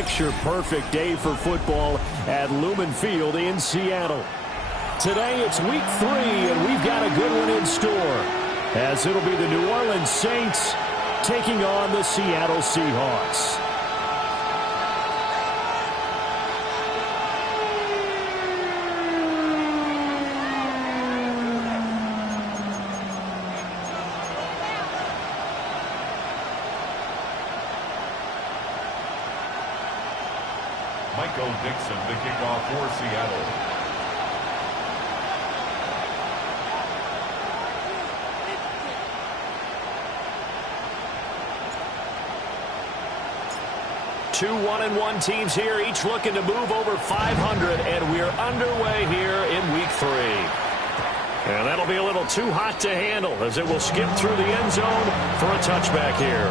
picture-perfect day for football at Lumen Field in Seattle. Today it's week 3, and we've got a good one in store, as it'll be the New Orleans Saints taking on the Seattle Seahawks. Michael Dixon, the kickoff for Seattle. Two 1-1 teams here, each looking to move over 500, and we're underway here in week 3. And that'll be a little too hot to handle, as it will skip through the end zone for a touchback here.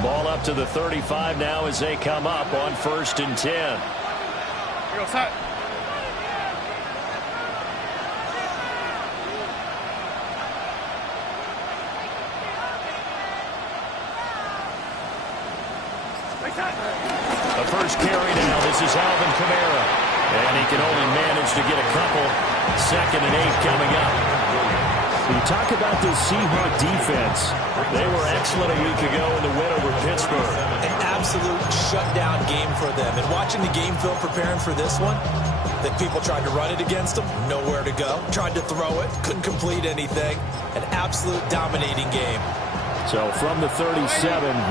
Ball up to the 35 now as they come up on 1st and 10. Here goes hot. The first carry now. This is Alvin Kamara. And he can only manage to get a couple. 2nd and 8 coming up. You talk about this Seahawk defense. They were excellent a week ago in the win over Pittsburgh. An absolute shutdown game for them. And watching the game film preparing for this one, that people tried to run it against them, nowhere to go. Tried to throw it, couldn't complete anything. An absolute dominating game. So from the 37,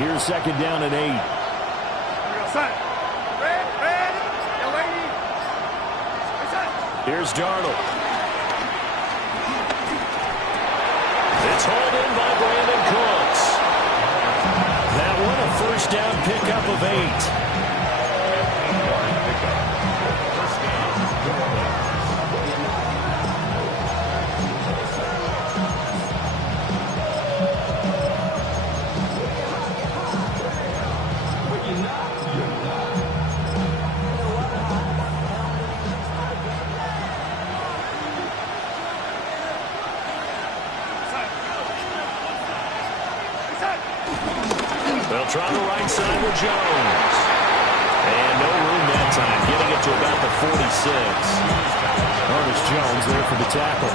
here's 2nd down and 8. Here's Darnold. It's hauled in by Brandon Cooks. That one a 1st down pickup of 8. They'll try the right side with Jones. And no room that time, getting it to about the 46. Ernest Jones there for the tackle.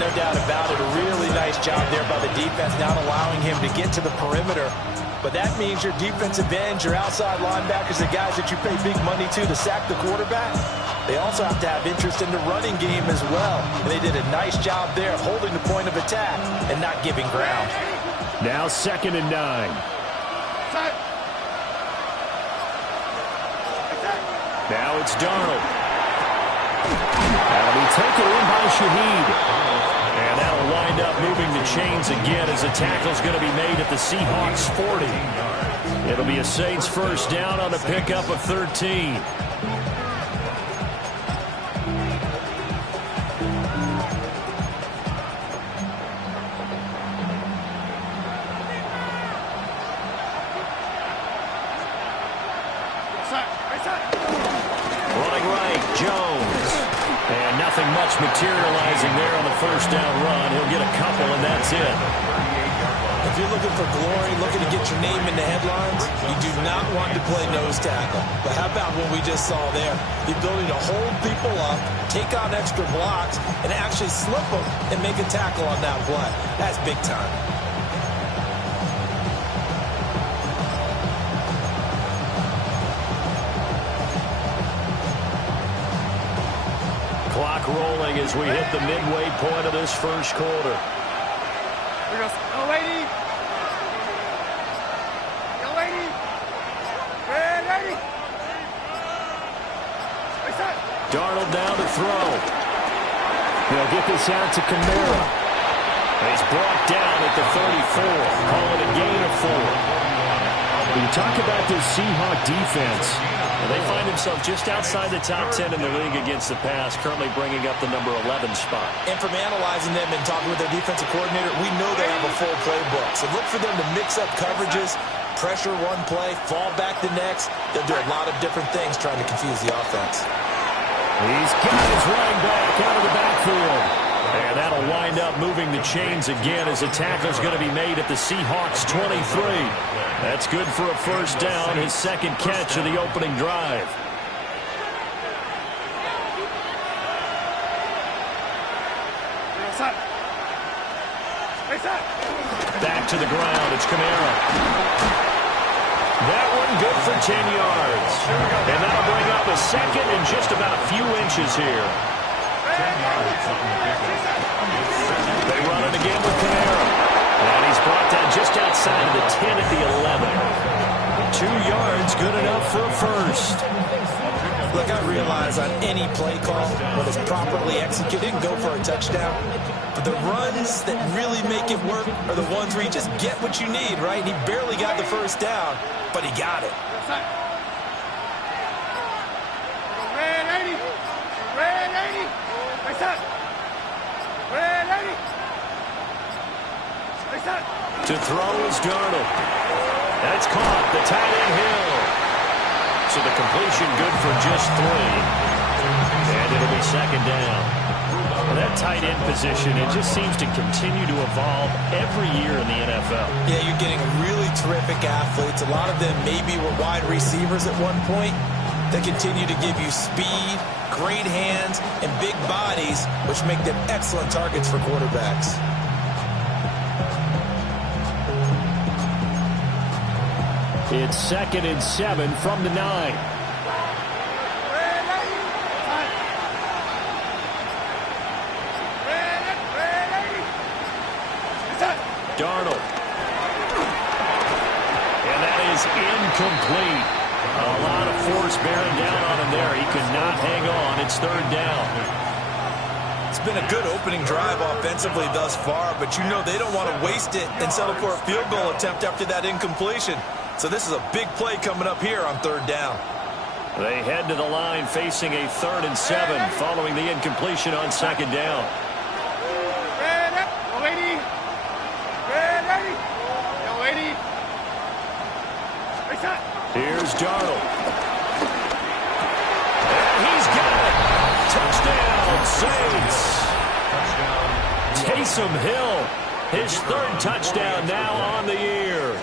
No doubt about it. A really nice job there by the defense, not allowing him to get to the perimeter. But that means your defensive ends, your outside linebackers, the guys that you pay big money to sack the quarterback, they also have to have interest in the running game as well. And they did a nice job there of holding the point of attack and not giving ground. Now 2nd and 9. Now it's Darnold. That'll be taken in by Shaheed. And that'll wind up moving the chains again as the tackle's going to be made at the Seahawks 40. It'll be a Saints 1st down on a pickup of 13. Running right, Jones. And nothing much materializing there on the 1st down run. He'll get a couple, and that's it. If you're looking for glory, looking to get your name in the headlines, you do not want to play nose tackle. But how about what we just saw there? The ability to hold people up, take on extra blocks, and actually slip them and make a tackle on that play. That's big time. Clock rolling as we hit the midway point of this 1st quarter. Here goes. Yo, lady. Yo, lady. Red lady. Darnold down to throw. He'll get this out to Kamara. He's brought down at the 34. Call it a gain of 4. When you talk about this Seahawk defense, they find themselves just outside the top 10 in the league against the pass, currently bringing up the number 11 spot. And from analyzing them and talking with their defensive coordinator, we know they have a full playbook. So look for them to mix up coverages, pressure one play, fall back the next. They'll do a lot of different things trying to confuse the offense. He's got his running back out of the backfield. And that'll wind up moving the chains again as the tackle's going to be made at the Seahawks 23. That's good for a first down, his second catch of the opening drive. Back to the ground, it's Kamara. That one good for 10 yards. And that'll bring up a second and just about a few inches here. They run it again with Kamara. And he's brought down just outside of the 10 at the 11. 2 yards, good enough for a first. Look, I realize on any play call, when it's properly executed, go for a touchdown. But the runs that really make it work are the ones where you just get what you need, right? He barely got the first down, but he got it. To throw is Darnold. That's caught. The tight end Hill. So the completion good for just 3. And it'll be second down. Well, that tight end position, it just seems to continue to evolve every year in the NFL. Yeah, you're getting really terrific athletes. A lot of them maybe were wide receivers at one point. They continue to give you speed, great hands, and big bodies, which make them excellent targets for quarterbacks. It's 2nd and 7 from the 9. Darnold. And that is incomplete. A lot of force bearing down on him there. He could not hang on. It's 3rd down. It's been a good opening drive offensively thus far, but you know they don't want to waste it and settle for a field goal attempt after that incompletion. So this is a big play coming up here on 3rd down. They head to the line facing a 3rd and 7 following the incompletion on 2nd down. Here's Darnold. And he's got it. Touchdown, Saints. Taysom Hill, his 3rd touchdown now on the year.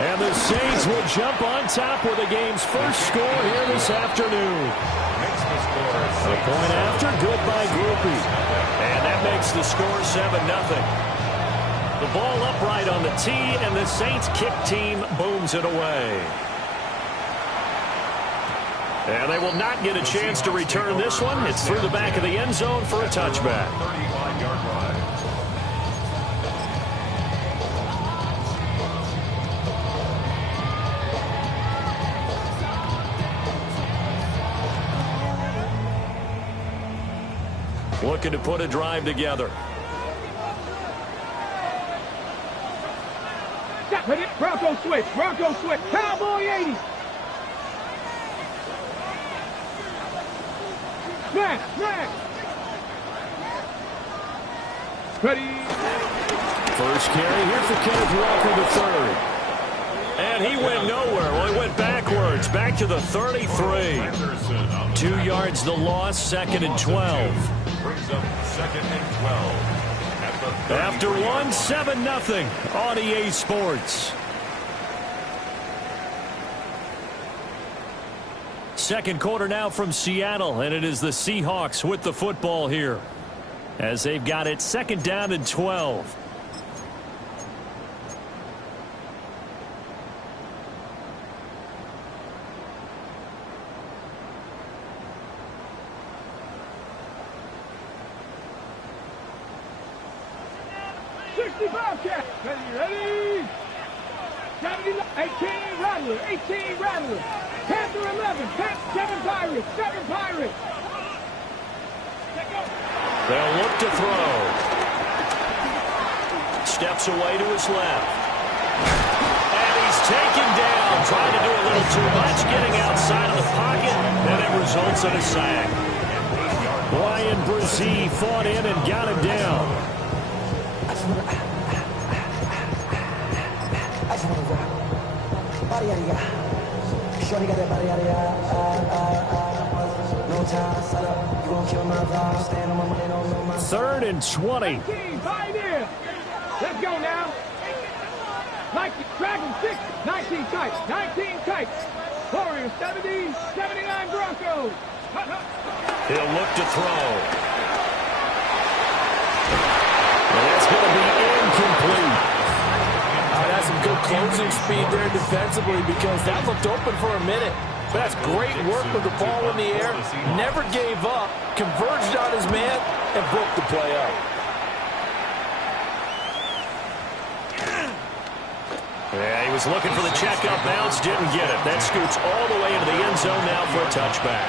And the Saints will jump on top with the game's first score here this afternoon. A point after, good by Groupie. And that makes the score 7-0. The ball upright on the tee, and the Saints kick team booms it away. And they will not get a chance to return this one. It's through the back of the end zone for a touchback. 35-yard run. Looking to put a drive together. Bronco switch. Bronco switch. Cowboy 80. Smash. Ready. First carry here for Kenneth Walker III. And he went nowhere. Well, he went backwards. Back to the 33. 2 yards the loss, 2nd and 12. Brings up 2nd and 12. After 7-0 on EA Sports. Second quarter now from Seattle, and it is the Seahawks with the football here as they've got it 2nd down and 12. Ready? 18 Rattler. Panther 11. 7 Pirates. They'll look to throw. Steps away to his left. And he's taken down, trying to do a little too much, getting outside of the pocket, and it results in a sack. Bryan Bresee fought in and got him down. Third and 20. Let's go now. 19, Dragon 6, 19 tight, 19 tight. Warriors 70, 79 Broncos. He'll look to throw. And that's going to be incomplete. That's some good closing speed there defensively because that looked open for a minute. But that's great work with the ball in the air. Never gave up, converged on his man, and broke the play up. Yeah, he was looking for the checkup bounce, didn't get it. That scoots all the way into the end zone now for a touchback.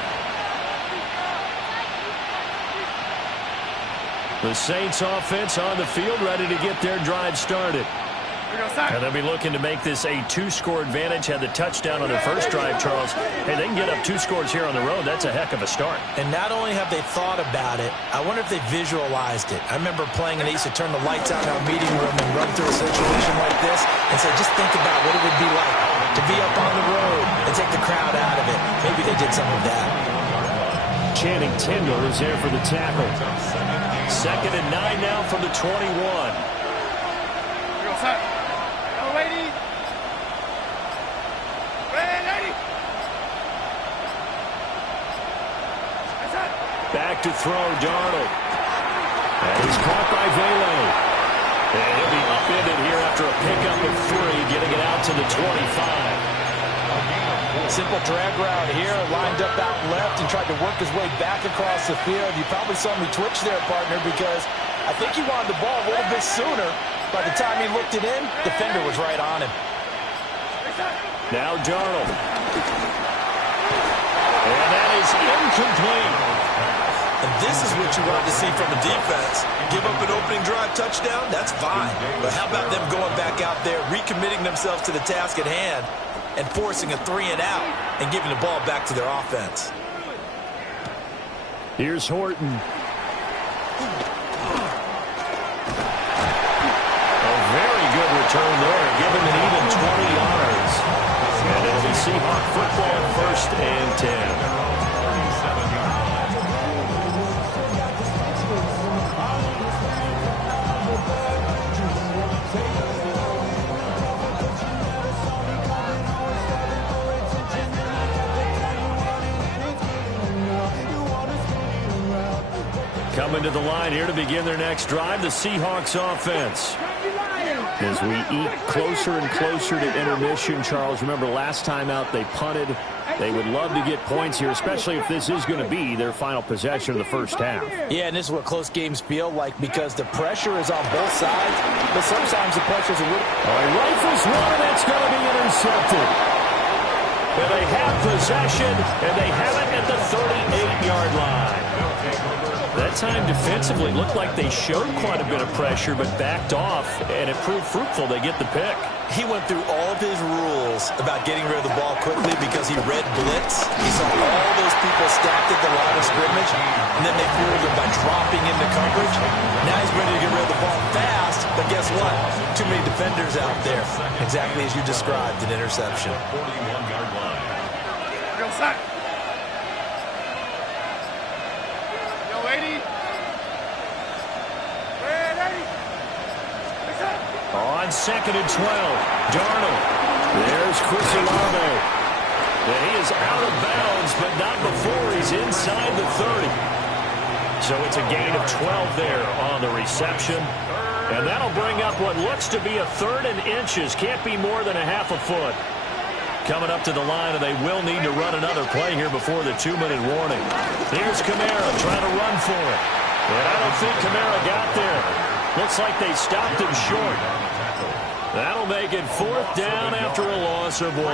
The Saints offense on the field, ready to get their drive started. And they'll be looking to make this a 2-score advantage. Had the touchdown on their first drive, Charles. Hey, they can get up 2 scores here on the road. That's a heck of a start. And not only have they thought about it, I wonder if they visualized it. I remember playing and they used to turn the lights on in our meeting room and run through a situation like this and say, just think about what it would be like to be up on the road and take the crowd out of it. Maybe they did some of that. Channing Tindall is there for the tackle. 2nd and 9 now from the 21. Back to throw, Darnold. And he's caught by Vele. And he'll be upended here after a pickup of 3, getting it out to the 25. Simple drag route here, lined up out left and tried to work his way back across the field. You probably saw me twitch there, partner, because I think he wanted the ball a little bit sooner. By the time he looked it in, defender was right on him. Now Darnold. And that is incomplete. And this is what you want to see from a defense. Give up an opening drive touchdown, that's fine. But how about them going back out there, recommitting themselves to the task at hand, and forcing a 3-and-out and giving the ball back to their offense. Here's Horton. A very good return there. Give him an even 20 yards. And it'll be Seahawk football, 1st and 10. Coming to the line here to begin their next drive, the Seahawks offense. As we eat closer and closer to intermission, Charles, remember last time out they punted. They would love to get points here, especially if this is going to be their final possession of the first half. Yeah, and this is what close games feel like because the pressure is on both sides, but sometimes the pressure is a little... All right, rifles one, that's going to be intercepted. And they have possession, and they have it at the 38-yard line. That time defensively looked like they showed quite a bit of pressure but backed off, and it proved fruitful. They get the pick. He went through all of his rules about getting rid of the ball quickly because he read blitz. He saw all those people stacked at the line of scrimmage, and then they fooled him by dropping into coverage. Now he's ready to get rid of the ball fast, but guess what? Too many defenders out there. Exactly as you described, an interception. 41-yard line. Go sack. Yo, 80. On 2nd and 12, Darnold. There's Chris Olave. And he is out of bounds, but not before he's inside the 30. So it's a gain of 12 there on the reception. And that'll bring up what looks to be a 3rd and inches. Can't be more than a half a foot. Coming up to the line, and they will need to run another play here before the 2-minute warning. Here's Kamara trying to run for it. And I don't think Kamara got there. Looks like they stopped him short. That'll make it 4th down after a loss of 1.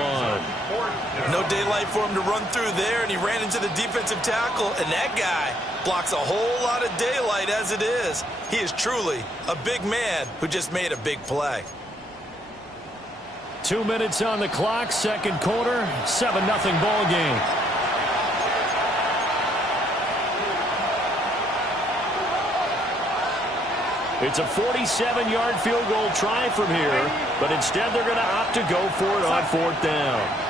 No daylight for him to run through there, and he ran into the defensive tackle, and that guy blocks a whole lot of daylight as it is. He is truly a big man who just made a big play. 2 minutes on the clock, second quarter, 7-0 ball game. It's a 47-yard field goal try from here, but instead they're going to opt to go for it on fourth down.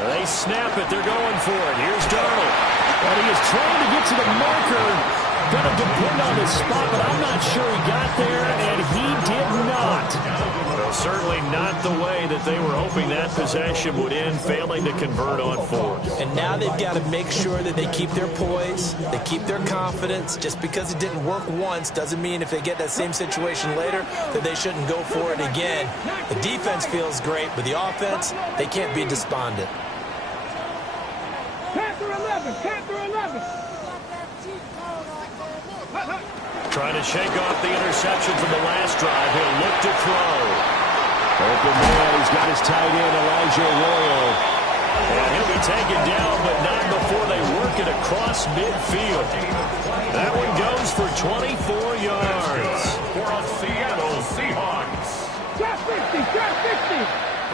They snap it. They're going for it. Here's Darnold. And he is trying to get to the marker. Going to depend on his spot, but I'm not sure he got there, and he did not. Well, certainly not the way that they were hoping that possession would end, failing to convert on fourth. And now they've got to make sure that they keep their poise, they keep their confidence. Just because it didn't work once doesn't mean if they get that same situation later that they shouldn't go for it again. The defense feels great, but the offense, they can't be despondent. Panther 11, Panther 11. Trying to shake off the interception from the last drive. He'll look to throw. Open man. He's got his tight end, Elijah Arroyo. And he'll be taken down, but not before they work it across midfield. That one goes for 24 yards. For a Seattle Seahawks. Shot 60, shot 60.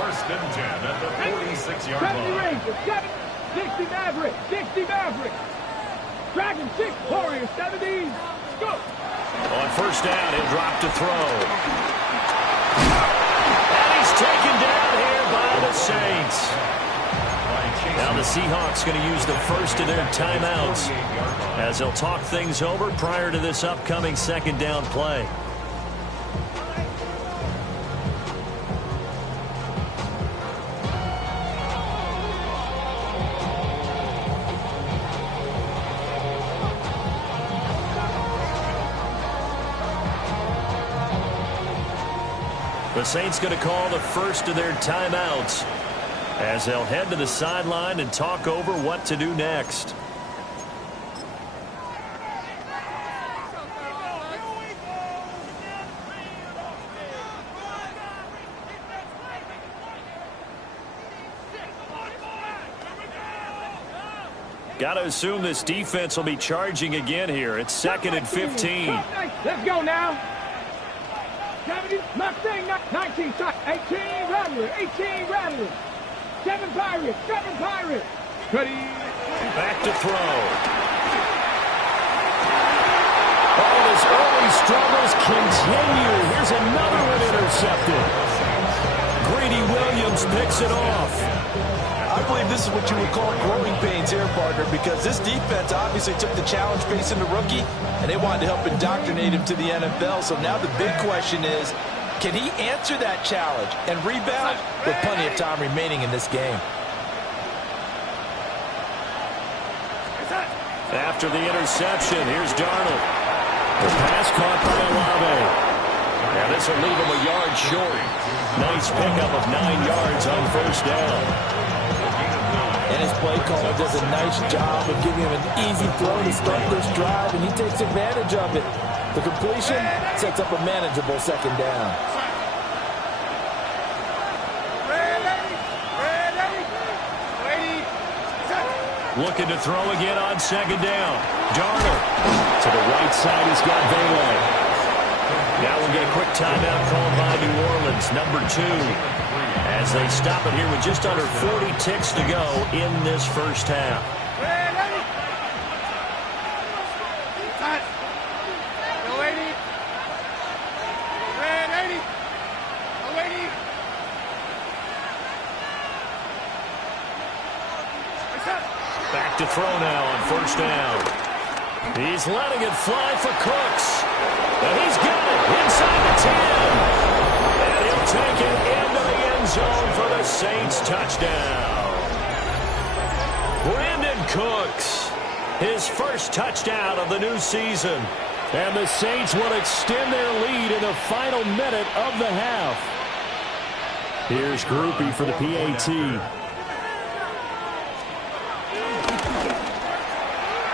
First and 10 at the 46-yard 70 line. Rangers, 60 Maverick, 60 Maverick. Dragon 6, Warriors 70. Go. On first down, he'll drop to throw. And he's taken down here by the Saints. Now the Seahawks going to use the first of their timeouts as they'll talk things over prior to this upcoming second down play. The Saints going to call the first of their timeouts as they'll head to the sideline and talk over what to do next. Got to assume this defense will be charging again here. It's second and 15. Let's go now. 70, Mustang, 19, 18 Rattler, 18 Rattler. 7 Pirates, 7 Pirates. Ready. Back to throw. Oh, his early struggles continue. Here's another one intercepted. Greedy Williams picks it off. I believe this is what you would call growing pains here, partner, because this defense obviously took the challenge facing the rookie, and they wanted to help indoctrinate him to the NFL. So now the big question is, can he answer that challenge and rebound with plenty of time remaining in this game? After the interception, here's Darnold. The pass caught by Olave. And this will leave him a yard short. Nice pickup of 9 yards on first down. And his play caller does a nice job of giving him an easy throw to start this drive, and he takes advantage of it. The completion sets up a manageable second down. Looking to throw again on second down. Darnold to the right side. He's got Bailey. Now we'll get a quick timeout called by New Orleans, number 2. As they stop it here with just under 40 ticks to go in this first half. Back to throw now on first down. He's letting it fly for Cooks. And he's got it inside the 10. And he'll take it into the end zone for the Saints touchdown. Brandon Cooks, his first touchdown of the new season. And the Saints will extend their lead in the final minute of the half. Here's Groupie for the PAT.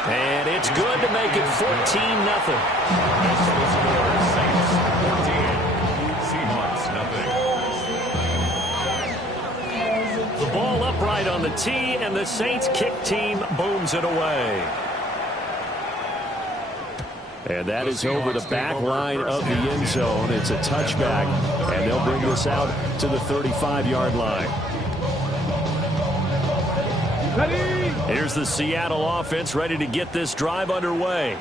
And it's good to make it 14-0. The ball upright right on the tee, and the Saints kick team booms it away. And that is over the back line of the end zone. It's a touchback, and they'll bring this out to the 35-yard line. Here's the Seattle offense ready to get this drive underway.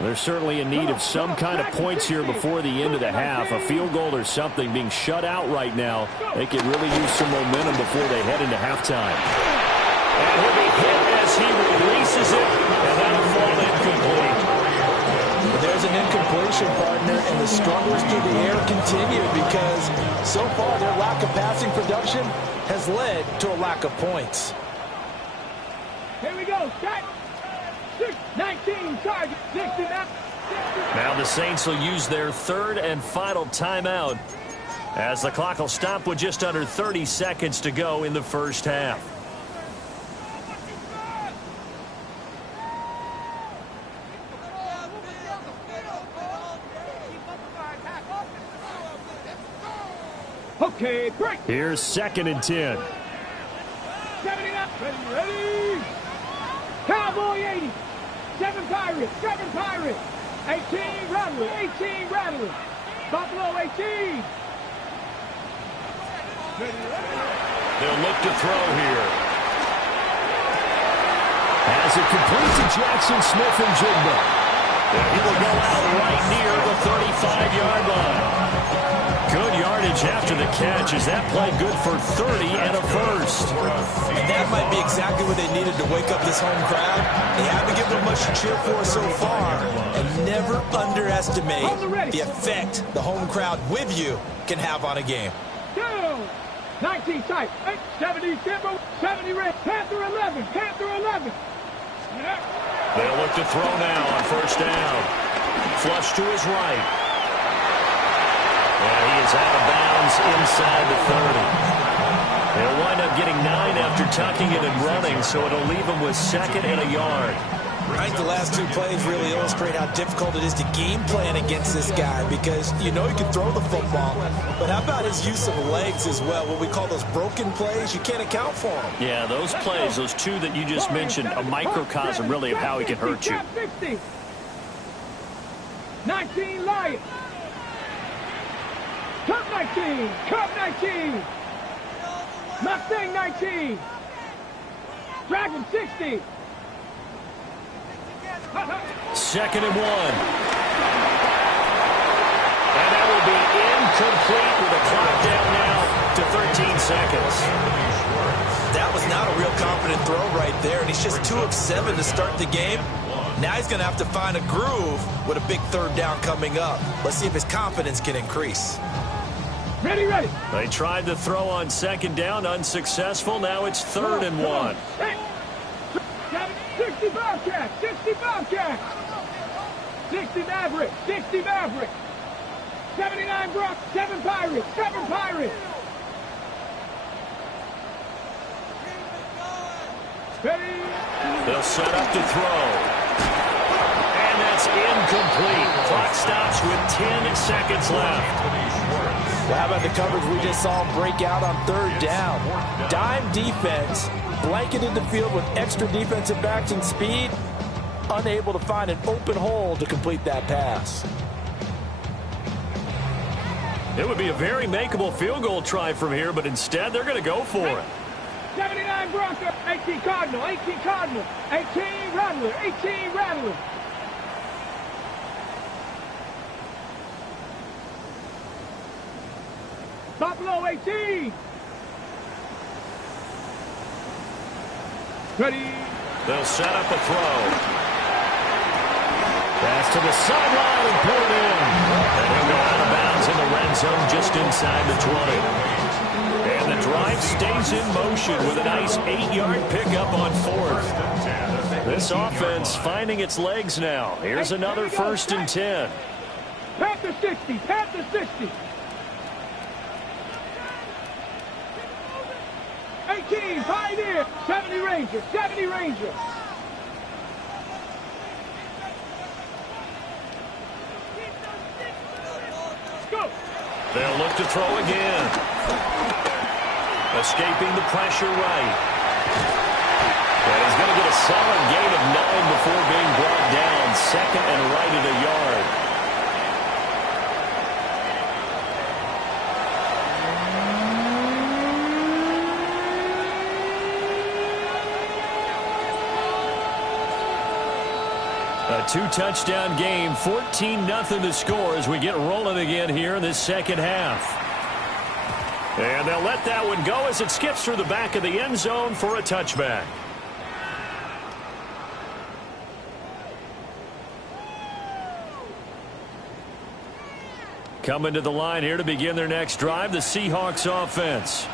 They're certainly in need of some kind of points here before the end of the half. A field goal or something. Being shut out right now, they could really use some momentum before they head into halftime. And he'll be hit as he releases it, and that'll fall incomplete. There's an incompletion, partner, and the struggles through the air continue because so far their lack of passing production has led to a lack of points. Here we go. Shot. 19 target. 69. Now the Saints will use their third and final timeout as the clock will stop with just under 30 seconds to go in the first half. Okay, break. Here's 2nd and 10. 79. Ready. Cowboy 80. 7 Pirates. 7 Pirates. 18 Rattlers. 18 Rattlers. Buffalo 18. They'll look to throw here. As it completes to Jackson Smith-Njigba. He will go out right near the 35-yard line. Good yardage after the catch as that play good for 30 and a first. And that might be exactly what they needed to wake up this home crowd. They haven't given them much to cheer for so far. And never underestimate the effect the home crowd with you can have on a game. 19 tight. 70 Timber. 70 Red. Panther 11. Panther 11. They'll look to throw now on first down. Flush to his right. And he is out of bounds inside the 30. They'll wind up getting 9 after tucking it and running, so it'll leave him with 2nd and a yard. I think the last 2 plays really illustrate how difficult it is to game plan against this guy because you know he can throw the football, but how about his use of legs as well? What we call those broken plays, you can't account for them. Yeah, those plays, those 2 that you just mentioned, a microcosm really of how he can hurt you. 19 Lions. Cup 19. Cup 19. Mustang 19. Dragon 60. 2nd and 1. And that will be incomplete with a clock down now to 13 seconds. That was not a real confident throw right there, and he's just 2 of 7 to start the game. Now he's going to have to find a groove with a big 3rd down coming up. Let's see if his confidence can increase. Ready, ready. They tried to throw on 2nd down, unsuccessful. Now it's 3rd and 1. 60 Bobcats, 60 Bobcats, 60 Mavericks, 60 Mavericks, 79 Brock, 7 Pirates, 7 Pirates. Ready. They'll set up to throw. And that's incomplete. Clock stops with 10 seconds left. Well, how about the coverage we just saw break out on 3rd down? Dime defense, blanketed the field with extra defensive backs and speed, unable to find an open hole to complete that pass. It would be a very makeable field goal try from here, but instead they're going to go for it. 79 Bronco, 18 Cardinal, 18 Cardinal, 18 Rattler, 18 Rattler. Buffalo 18. Ready. They'll set up a throw. Pass to the sideline and pulled in. And he'll go out of bounds in the red zone just inside the 20. And the drive stays in motion with a nice 8-yard pickup on 4th. This offense finding its legs now. Here's another 1st and 10. Panther 60. Panther 60. 18, Pioneer, 70 Rangers, 70 Rangers. Go. They'll look to throw again. Escaping the pressure right. And he's going to get a solid gain of 9 before being brought down. Second and right at a yard. A 2-touchdown game, 14-0 to score as we get rolling again here in this second half. And they'll let that one go as it skips through the back of the end zone for a touchback. Coming to the line here to begin their next drive, the Seahawks offense.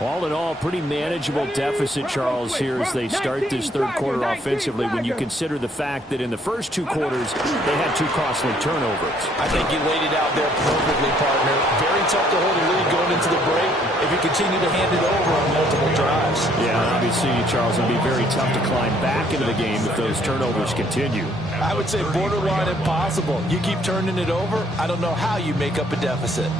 All in all, pretty manageable deficit, Charles, here as they start this third quarter offensively when you consider the fact that in the first 2 quarters, they had 2 costly turnovers. I think you laid it out there perfectly, partner. Very tough to hold a lead going into the break if you continue to hand it over on multiple drives. Yeah, and obviously, Charles, it'll be very tough to climb back into the game if those turnovers continue. I would say borderline impossible. You keep turning it over, I don't know how you make up a deficit.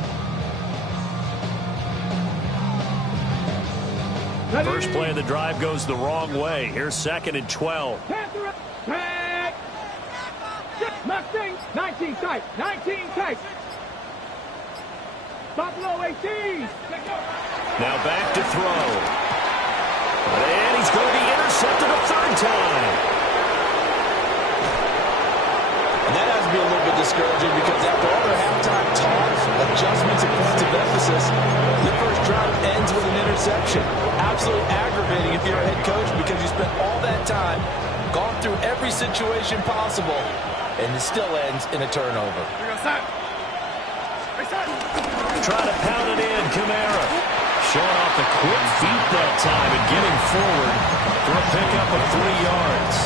First play of the drive goes the wrong way. Here's 2nd and 12. Mustang, 19 tight, 19 tight. Buffalo 18. Now back to throw. And he's going to be intercepted a 3rd time. And that has to be a little bit discouraging because after all their halftime talk, adjustments and points of emphasis, the first drive ends with an interception. Absolutely aggravating if you're a head coach because you spent all that time, gone through every situation possible, and it still ends in a turnover. Trying to pound it in, Kamara. Showing off the quick feet that time and getting forward for a pickup of 3 yards.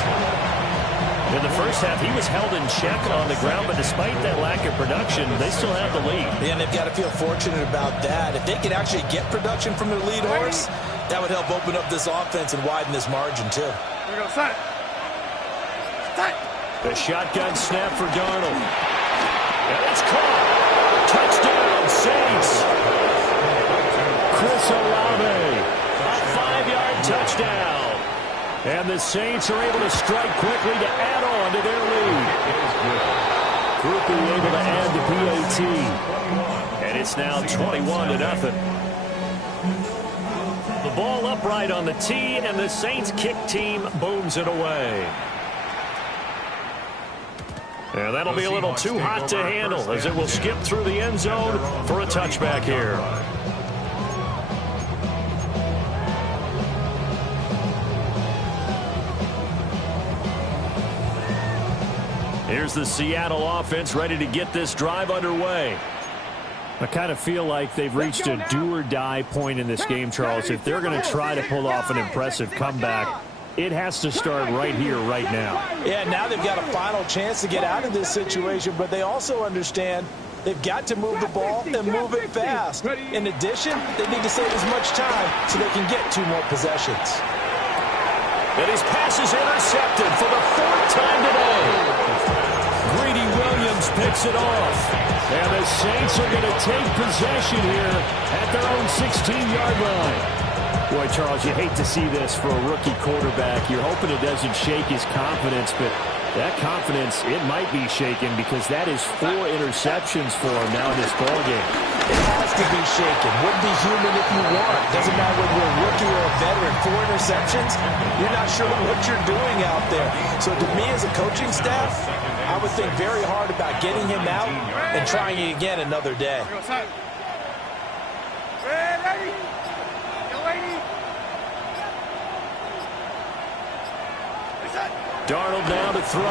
In the first half, he was held in check on the ground, but despite that lack of production, they still have the lead. Yeah, and they've got to feel fortunate about that. If they can actually get production from their lead horse, that would help open up this offense and widen this margin, too. The shotgun snap for Darnold. And it's caught. Touchdown, Saints. Chris Olave. A 5-yard touchdown. And the Saints are able to strike quickly to add on to their lead. Groupie able to add the PAT. And it's now 21-0. The ball upright on the tee, and the Saints kick team booms it away. And that'll be a little too hot to handle as it will skip through the end zone for a touchback here. Here's the Seattle offense ready to get this drive underway. I kind of feel like they've reached a do-or-die point in this game, Charles. If they're going to try to pull off an impressive comeback, it has to start right here, right now. Yeah, now they've got a final chance to get out of this situation, but they also understand they've got to move the ball and move it fast. In addition, they need to save as much time so they can get 2 more possessions. And his pass is intercepted for the 4th time today. Greedy Williams picks it off. And the Saints are going to take possession here at their own 16-yard line. Boy, Charles, you hate to see this for a rookie quarterback. You're hoping it doesn't shake his confidence, but that confidence, it might be shaken because that is 4 interceptions for him now in this ballgame. It has to be shaken. Wouldn't be human if you want. Doesn't matter whether you're a rookie or a veteran. 4 interceptions, you're not sure what you're doing out there. So to me as a coaching staff, I would think very hard about getting him out and trying it again another day. Darnold now to throw.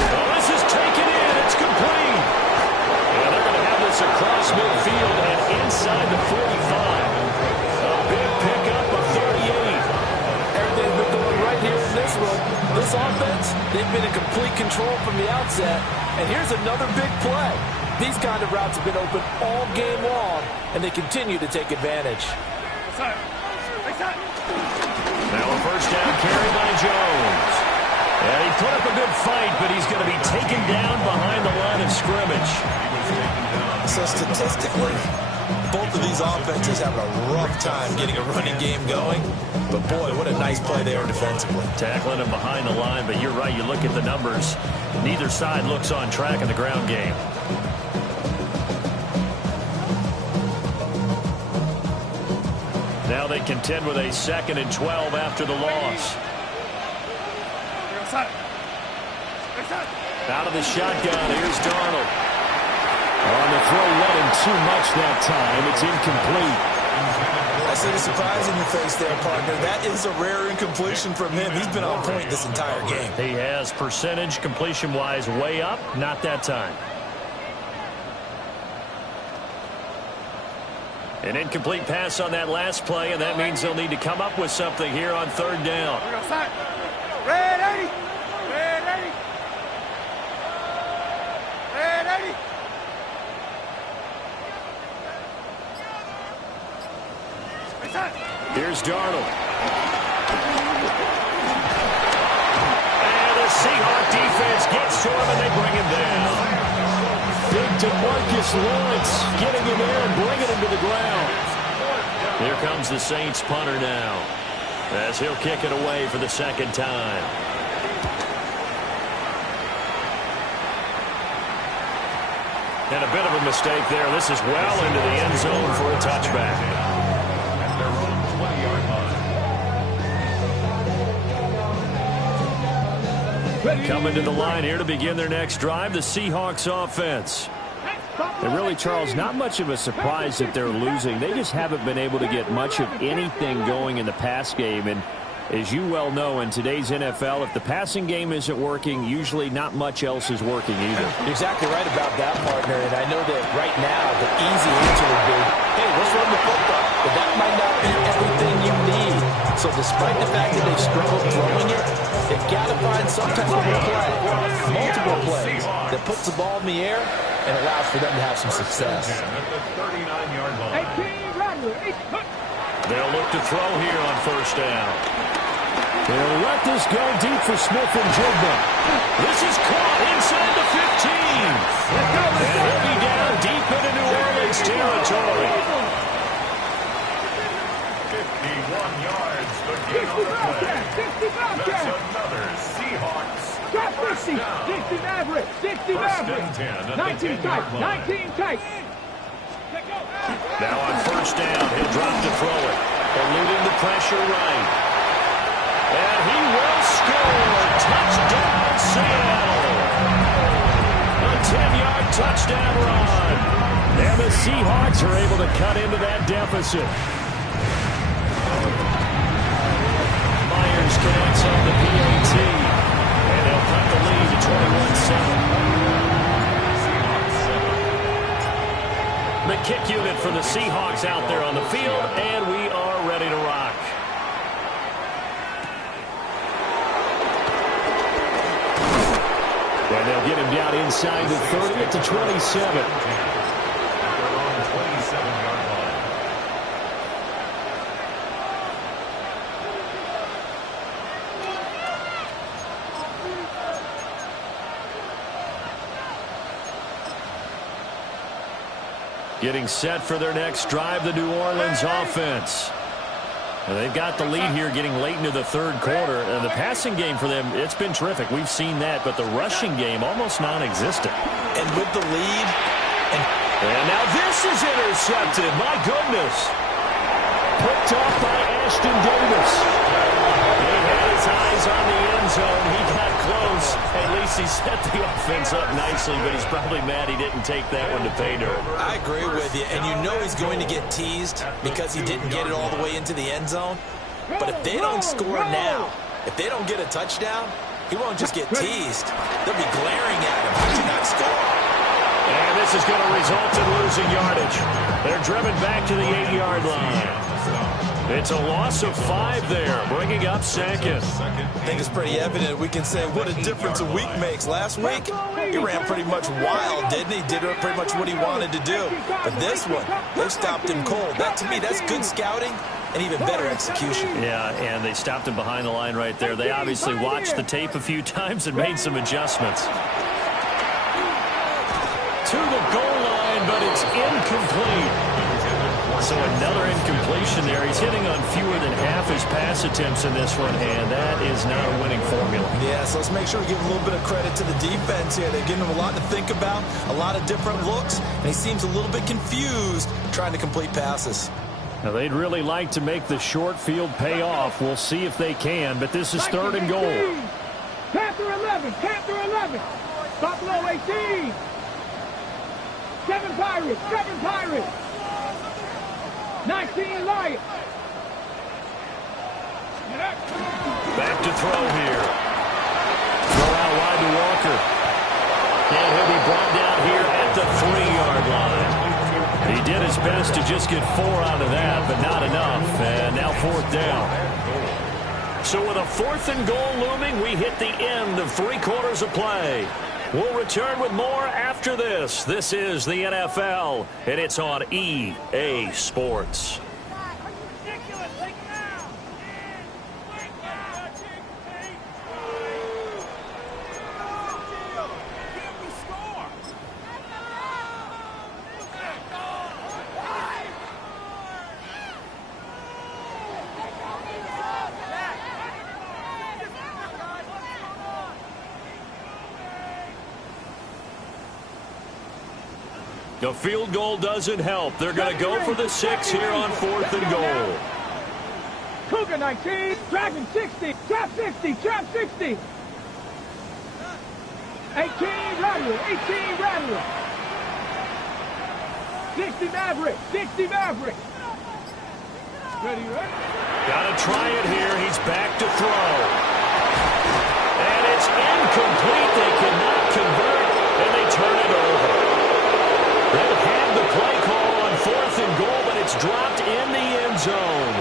Oh, this is taken in. It's complete. And they're going to have this across midfield and inside the 45. A big pickup of 38. Everything's been going right here in this one. This offense, they've been in complete control from the outset. And here's another big play. These kind of routes have been open all game long, and they continue to take advantage. Now a first down carry by Jones. And he put up a good fight, but he's going to be taken down behind the line of scrimmage. So statistically, Both of these offenses having a rough time getting a running game going. But, boy, what a nice play there defensively. Tackling him behind the line, but you're right. You look at the numbers. Neither side looks on track in the ground game. Now they contend with a 2nd and 12 after the loss. Out of the shotgun, here's Darnold. On the throw, running too much that time. It's incomplete. I see the surprise in your face there, partner. That is a rare incompletion from him. He's been on point this entire game. He has percentage completion-wise way up. Not that time. An incomplete pass on that last play, and that means they'll need to come up with something here on 3rd down. Red 80. Red 80. Red 80. Here's Darnold. And the Seahawk defense gets to him, and they bring him down. Big DeMarcus Lawrence getting him there and bringing him to the ground. Here comes the Saints punter now, as he'll kick it away for the 2nd time. And a bit of a mistake there. This is well into the end zone for a touchback. Coming to the line here to begin their next drive, the Seahawks offense. And really, Charles, not much of a surprise that they're losing. They just haven't been able to get much of anything going in the pass game. And as you well know, in today's NFL, if the passing game isn't working, usually not much else is working either. You're exactly right about that, partner. And I know that right now the easy answer would be, hey, let's run the football. But that might not be everything you need. So despite the fact that they've struggled throwing it, they've got to find some type of play, multiple plays, that puts the ball in the air and allows for them to have some success. They'll look to throw here on 1st down. They'll let this go deep for Smith and Jigba. This is caught inside the 15. And he'll be down deep into New Orleans territory. 51 yards. The gain on the play. That's another Seahawks. 60 Maverick. 60 Maverick. 19 tight. 19 tight. Now on 1st down, he'll drop to throw it. Eluding the pressure right. And he will score. Touchdown, Seattle. A 10-yard touchdown run. And the Seahawks are able to cut into that deficit. Myers connects on the PAT. And they'll cut the lead to 21-7. The kick unit for the Seahawks out there on the field, and we are ready to rock. And they'll get him down inside the 30 at the 27. They're on the 27-yard line. Getting set for their next drive, the New Orleans offense. And they've got the lead here getting late into the 3rd quarter. And the passing game for them, it's been terrific. We've seen that, but the rushing game almost non-existent. And with the lead. And now this is intercepted. My goodness. Picked off by Ashton Davis. He had his eyes on the end zone. He got close. At least he set the offense up nicely, but he's probably mad he didn't take that one to pay dirt. I agree with you, and you know he's going to get teased because he didn't get it all the way into the end zone. But if they don't score now, if they don't get a touchdown, he won't just get teased. They'll be glaring at him. How did you not score? And this is going to result in losing yardage. They're driven back to the 8-yard line. It's a loss of 5 there, bringing up 2nd. I think it's pretty evident. We can say what a difference a week makes. Last week, he ran pretty much wild, didn't he? Did pretty much what he wanted to do. But this one, they stopped him cold. That, to me, that's good scouting and even better execution. Yeah, and they stopped him behind the line right there. They obviously watched the tape a few times and made some adjustments. To the goal line, but it's incomplete. So another incompletion there. He's hitting on fewer than half his pass attempts in this one, and that is not a winning formula. Yeah, so let's make sure we give a little bit of credit to the defense here. They're giving him a lot to think about, a lot of different looks, and he seems a little bit confused trying to complete passes. Now, they'd really like to make the short field pay off. We'll see if they can, but this is 3rd and goal. Panther 11, Panther 11, Buffalo 18. 7 Pirates, 7 Pirates. 19 Lions. Back to throw here. Throw out wide to Walker. And he'll be brought down here at the 3-yard line. He did his best to just get 4 out of that, but not enough. And now 4th down. So with a 4th and goal looming, we hit the end of 3 quarters of play. We'll return with more after this. This is the NFL, and it's on EA Sports. The field goal doesn't help. They're going to go for the 6 here on 4th and goal. Cougar 19, Dragon 60, Trap 60, Trap 60. 18 Rattler, 18 Rattler. 60 Maverick, 60 Maverick. Ready? Got to try it here. He's back to throw. And it's incomplete. They cannot convert, and they turn it over. They'll have the play call on 4th and goal, but it's dropped in the end zone.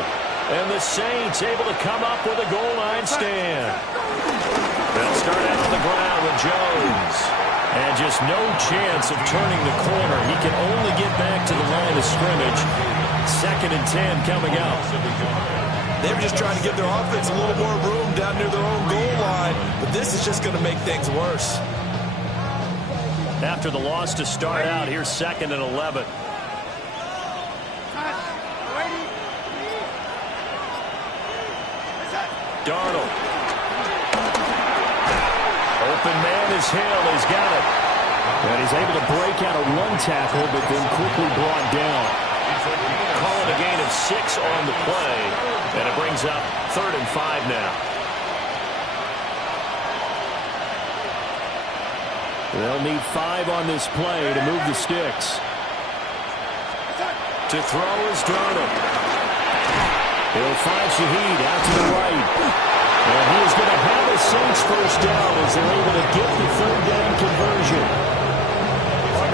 And the Saints able to come up with a goal line stand. They'll start out on the ground with Jones. And just no chance of turning the corner. He can only get back to the line of scrimmage. 2nd and 10 coming up. They were just trying to give their offense a little more room down near their own goal line, but this is just going to make things worse. After the loss to start out, here's 2nd and 11. Darnold. Open man is Hill. He's got it. And he's able to break out a run tackle, but then quickly brought down. Calling a gain of 6 on the play. And it brings up 3rd and 5 now. They'll need 5 on this play to move the sticks. To throw is Darnold. He'll find Shaheed out to the right. And he is going to have a Saints first down as they're able to get the 3rd down conversion.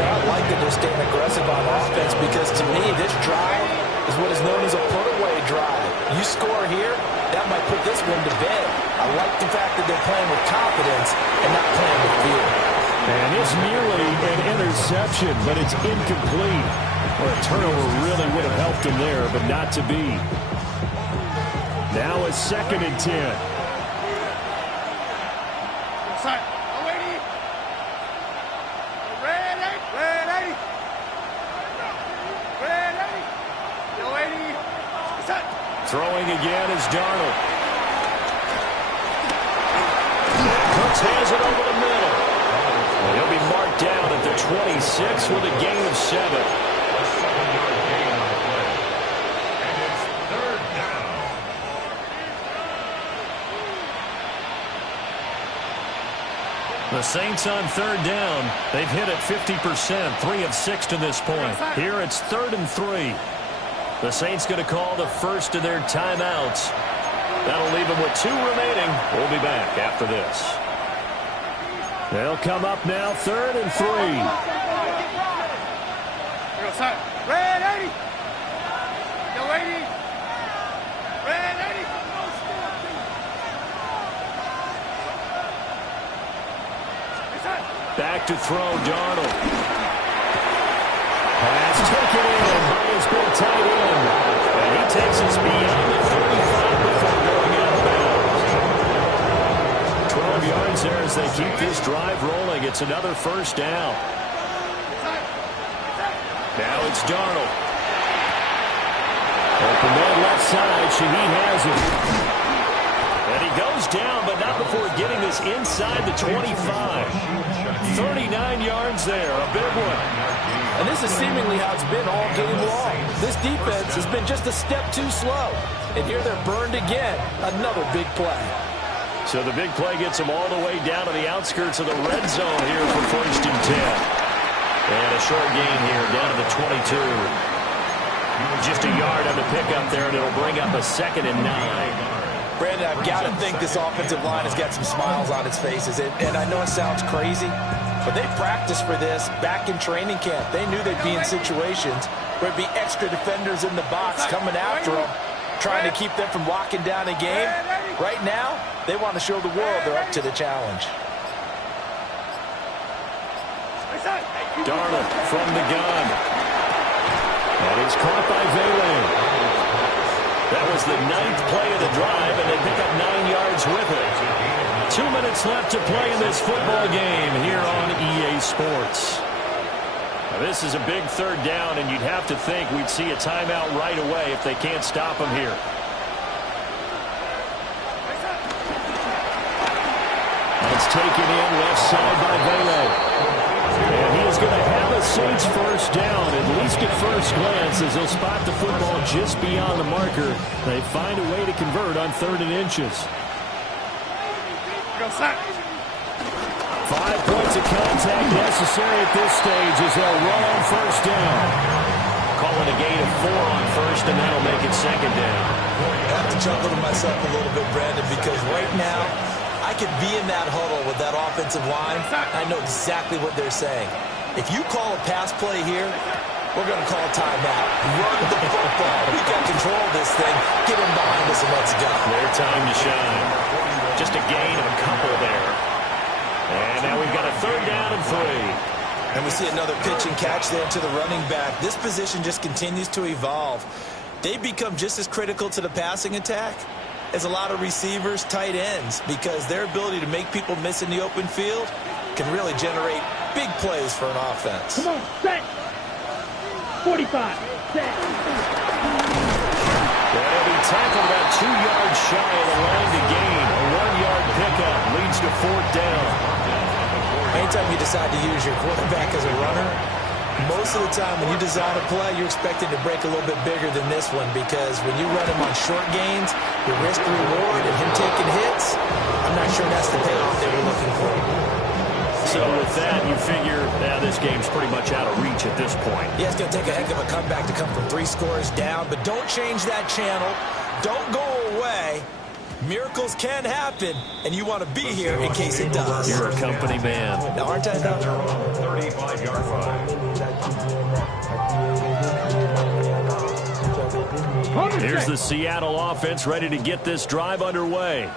I like that they're staying aggressive on offense because to me this drive is what is known as a put-away drive. You score here, that might put this one to bed. I like the fact that they're playing with confidence and not playing with fear. And it's nearly an interception, but it's incomplete. Or a turnover really would have helped him there, but not to be. Now a 2nd and 10. Throwing again is Darnold. Cooks has it over the middle. And he'll be marked down at the 26 with a gain of 7. The Saints on 3rd down. They've hit it 50%, 3 of 6 to this point. Here it's 3rd and 3. The Saints going to call the first of their timeouts. That'll leave them with 2 remaining. We'll be back after this. They'll come up now 3rd and 3. Red 80. Yo, 80. Red 80. Back to throw, Darnold. Pass taken in by his big tight end. And he takes us beyond the 35 before going out of bounds. 12 yards there as they keep this drive rolling. It's another first down. Now it's Darnold. Open man left side. Shaheed has it. And he goes down, but not before getting this inside the 25. 39 yards there. A big one. And this is seemingly how it's been all game long. This defense has been just a step too slow. And here they're burned again. Another big play. So the big play gets them all the way down to the outskirts of the red zone here for 1st and 10. And a short gain here down to the 22. Just a yard on the pickup there, and it'll bring up a 2nd and 9. Brandon, I've got to think this offensive line has got some smiles on its faces. And I know it sounds crazy, but they practiced for this back in training camp. They knew they'd be in situations where there'd be extra defenders in the box coming after them, trying to keep them from locking down a game. Right now, they want to show the world they're up to the challenge. Darnold from the gun. And he's caught by Vele. That was the 9th play of the drive, and they pick up 9 yards with it. 2 minutes left to play in this football game here on EA Sports. Now, this is a big 3rd down, and you'd have to think we'd see a timeout right away if they can't stop him here. It's taken in left side by Vele. And he is going to have a Saints 1st down, at least at first glance, as they'll spot the football just beyond the marker. They find a way to convert on 3rd and inches. 5 points of contact necessary at this stage as they'll run on 1st down. Calling a gain of 4 on 1st, and that'll make it 2nd down. I have to chuckle to myself a little bit, Brandon, because right now, I could be in that huddle with that offensive line. I know exactly what they're saying. If you call a pass play here, we're going to call a timeout. Run the football. We got control of this thing. Get in behind us and let's go. Their time to shine. Just a gain of a couple there. And now we've got a 3rd down and 3. And we see another pitch and catch there to the running back. This position just continues to evolve. They become just as critical to the passing attack as a lot of receivers, tight ends, because their ability to make people miss in the open field can really generate big plays for an offense. Come on, set. 45, set. They'll be tackled about 2 yards shy of the line to gain. A 1-yard pickup leads to 4th down. Anytime you decide to use your quarterback as a runner, most of the time when you design a play, you're expected to break a little bit bigger than this one, because when you run him on short gains, your risk-reward and him taking hits, I'm not sure that's the payoff they were looking for. So with that, you figure this game's pretty much out of reach at this point. Yeah, it's going to take a heck of a comeback to come from 3 scores down, but don't change that channel. Don't go away. Miracles can happen, and you want to be here in case it does. You're a company man. Now, aren't I, though? 35-yard line. Here's the Seattle offense ready to get this drive underway.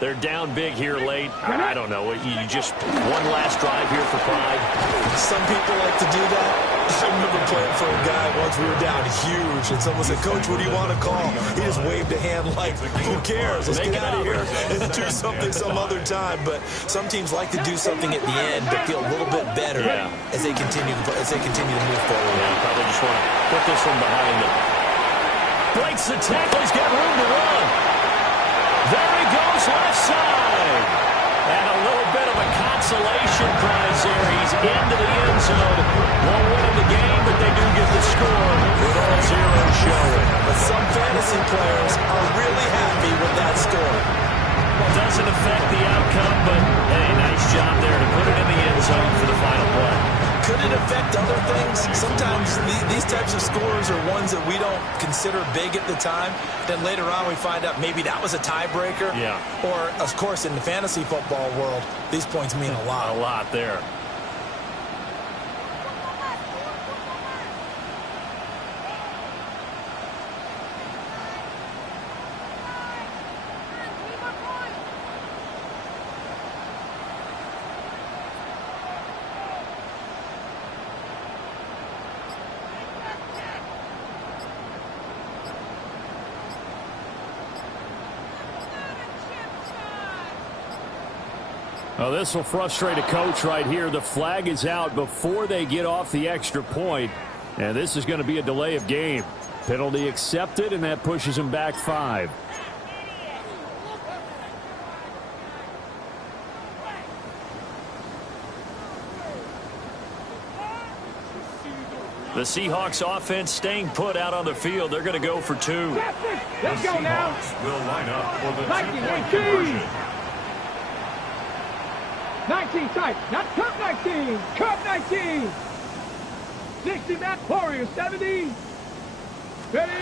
They're down big here late. I don't know. You just one last drive here for pride. Some people like to do that. I remember playing for a guy once. We were down huge, and someone said, "Coach, what do you want to call?" He just waved a hand like, "Who cares? Let's get out of here and do something some other time." But some teams like to do something at the end to feel a little bit better as they continue to move forward. Yeah, probably just want to put this one behind them. Breaks the tackle. He's got room to run. There he goes, left side. And a little bit of a consolation prize there. He's into the end zone. Won't win in the game, but they do get the score with all zeros showing. But some fantasy players are really happy with that score. Well, doesn't affect the outcome, but hey, nice job there to put it in the end zone for the final play. Could it affect other things? Sometimes these types of scores are ones that we don't consider big at the time. Then later on we find out maybe that was a tiebreaker. Yeah. Or, of course, in the fantasy football world, these points mean a lot. A lot there. Well, this will frustrate a coach right here. The flag is out before they get off the extra point, and this is going to be a delay of game. Penalty accepted, and that pushes him back 5. The Seahawks offense staying put out on the field. They're going to go for 2. Let's go now. Will line up for the 19, two-point 18. conversion. 19 tight. Not cup 19. Cup 19. 60 Matt Warriors 70. Ready.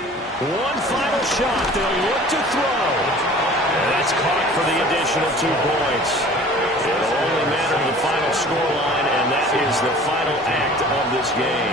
One final shot. They'll look to throw. And that's caught for the additional 2 points. It'll only matter the final scoreline, and that is the final act of this game.